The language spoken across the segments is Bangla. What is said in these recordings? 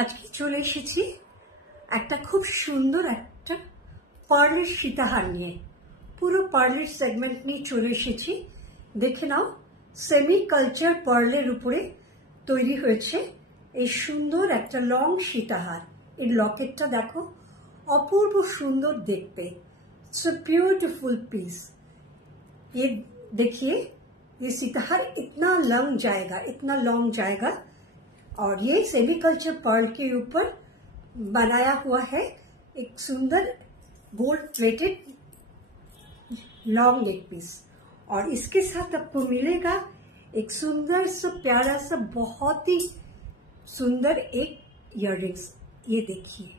আজকে চলে এসেছি একটা খুব সুন্দর একটা পার্লের সীতাহার নিয়ে। পুরো পার্লের সেগমেন্ট নিয়ে চলে এসেছি। দেখে নাও, সেমি কালচার পার্লের উপরে তৈরি হয়েছে এই সুন্দর একটা লং সীতাহার। এই লকেটটা দেখো, অপূর্ব সুন্দর দেখতে। It's a beautiful piece. ये देखिए, ये सीताहार इतना लॉन्ग जाएगा और ये सेमी कल्चर पर्ल के ऊपर बनाया हुआ है एक सुंदर gold plated long neck piece. और इसके साथ आपको मिलेगा एक सुंदर सा प्यारा सा बहुत ही सुंदर एक इयररिंग्स। ये देखिए,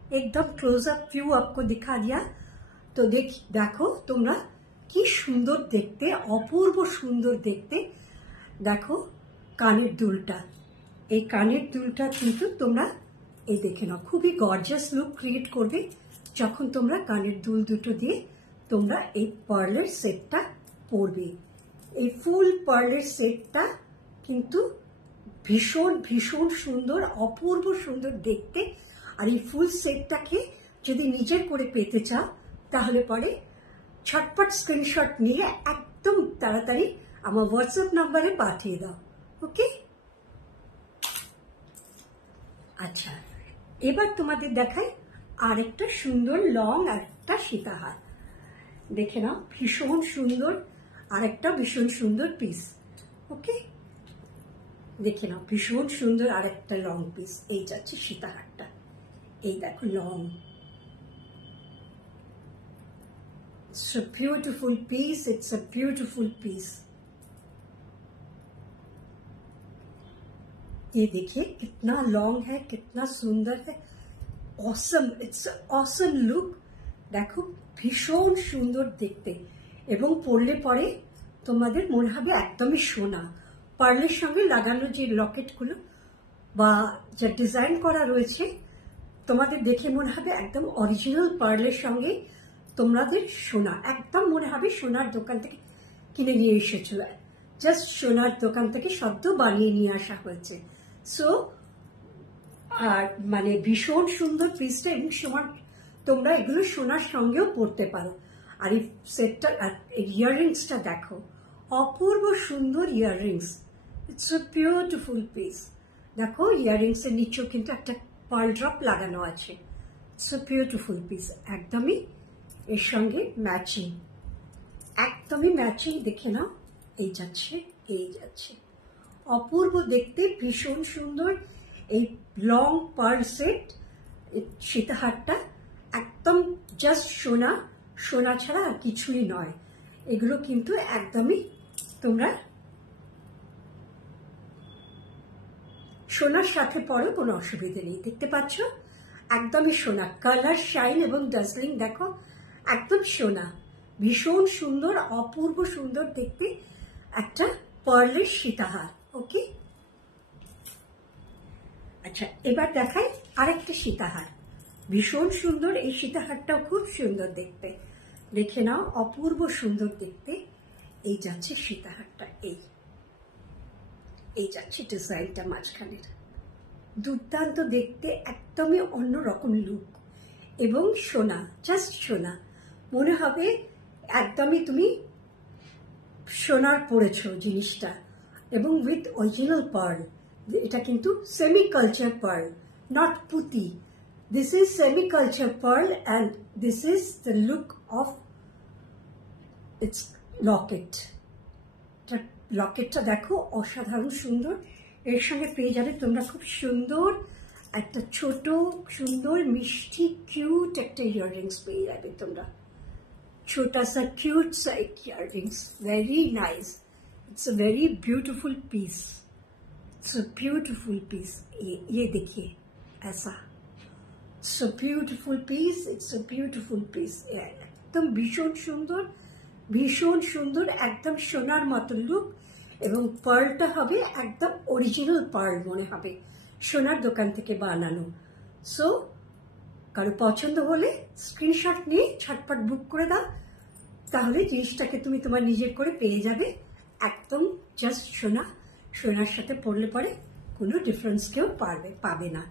एकदम क्लोजअप व्यू आपको दिखा दिया। तो देखो তোমরা কি সুন্দর দেখতে, অপূর্ব সুন্দর দেখতে। দেখো কানের দুলটা, এই কানের দুলটা কিন্তু তোমরা এই দেখে নাও, খুবই গর্জিয়াস লুক ক্রিয়েট করবে যখন তোমরা কানের দুল দুটো দিয়ে তোমরা এই পার্লের সেটটা পরবে। এই ফুল পার্লের সেটটা কিন্তু ভীষণ ভীষণ সুন্দর, অপূর্ব সুন্দর দেখতে। আর এই ফুল সেটটাকে যদি নিজের করে পেতে চাও তাহলে পরে ছটপট স্ক্রিনশট নিয়ে একদম তাড়াতাড়ি আমার হোয়াটসঅ্যাপ নাম্বারে পাঠিয়ে দাও। ওকে, আচ্ছা, এবার তোমাদের দেখাই আরেকটা সুন্দর লং একটা সীতাহার। দেখে নাও, ভীষণ সুন্দর আরেকটা ভীষণ সুন্দর পিস। ওকে, দেখে নাও, ভীষণ সুন্দর আরেকটা লং পিস। এই যাচ্ছে সীতাহারটা, এই দেখো long. It's a beautiful piece. It's a beautiful piece. ये देखिए कितना लॉन्ग है, कितना सुंदर है। Awesome, it's awesome look. देखो भीषण सुंदर देखते এবং পরলে পরে তোমাদের মনে হবে একদমই সোনা। পার্লের সঙ্গে লাগানো যে লকেটগুলো বা যা ডিজাইন করা রয়েছে, তোমাদের দেখে মনে হবে একদম অরিজিনাল পার্লের সঙ্গে তোমাদের সোনা, একদম মনে হবে সোনার দোকান থেকে কিনে নিয়ে এসেছো, জাস্ট সোনার দোকান থেকে শব্দ বানিয়ে নিয়ে আসা হয়েছে। সো আর মানে ভীষণ সুন্দর পিসটা, এবং তোমরা এগুলো সোনার সঙ্গেও পরতে পারো। আর এই সেটটা, ইয়াররিংসটা দেখো, অপূর্ব সুন্দর earrings. It's a beautiful piece. দেখো ইয়াররিংস এর নিচেও কিন্তু একটা পার্ল ড্রপ লাগানো আছে। ইটস আ বিউটিফুল পিস, একদমই এর সঙ্গে ম্যাচিং, একদমই ম্যাচিং। দেখে নাও, এই যাচ্ছে, এই যাচ্ছে, অপূর্ব দেখতে, ভীষণ সুন্দর। এই লং পার্ল সেট সীতাহারটা একদম জাস্ট সোনা, সোনা ছাড়া আর কিছুই নয়। এগুলো কিন্তু একদমই তোমরা সোনার সাথে পরো, কোনো অসুবিধা নেই। দেখতে পাচ্ছ, একদমই সোনা, কালার শাইন এবং ডাজলিং দেখো, একদম সোনা। ভীষণ সুন্দর, অপূর্ব সুন্দর দেখতে একটা পার্লের সীতাহার। ওকে, আচ্ছা, এবার দেখাই আরেকটা সীতাহার। ভীষণ সুন্দর, এই সীতাহারটাও খুব সুন্দর দেখতে। দেখে নাও, অপূর্ব সুন্দর দেখতে। এই যাচ্ছে সীতাহারটা, এই যাচ্ছে ডিজাইনটা মাঝখানের, দুর্দান্ত দেখতে, একদমই অন্যরকম লুক এবং সোনা, জাস্ট সোনা। মনে হবে একদমই তুমি সোনার পরেছো জিনিসটা, এবং উইথ অরিজিনাল পার্ল। এটা কিন্তু সেমি কালচার পার্ল, নট পুঁতি। This is semi culture pearl and this is the look of its locket. লকেটটা দেখো, অসাধারণ সুন্দর। এর সঙ্গে পেয়ে যাবে তোমরা খুব সুন্দর একটা ছোট সুন্দর মিষ্টি কিউট একটা ইয়াররিংস পেয়ে যাবে তোমরা। छोटा सा क्यूट सा एक earrings, very nice. It's a very beautiful piece. It's a beautiful piece. ये देखिए ऐसा, it's a beautiful piece. It's a beautiful piece. एकदम भीषण सुंदर, भीषण सुंदर, एकदम सोनार मतो लुक। এবং পার্লটা হবে একদম অরিজিনাল পার্ল, মনে হবে সোনার দোকান থেকে বানানো। সো কারো পছন্দ হলে স্ক্রিনশট নিয়ে ছটপট বুক করে দাও, তাহলে জিনিসটাকে তুমি তোমার নিজের করে পেয়ে যাবে। একদম জাস্ট সোনা, সোনার সাথে পরলে পরে কোনো ডিফারেন্স কেউ পাবে না।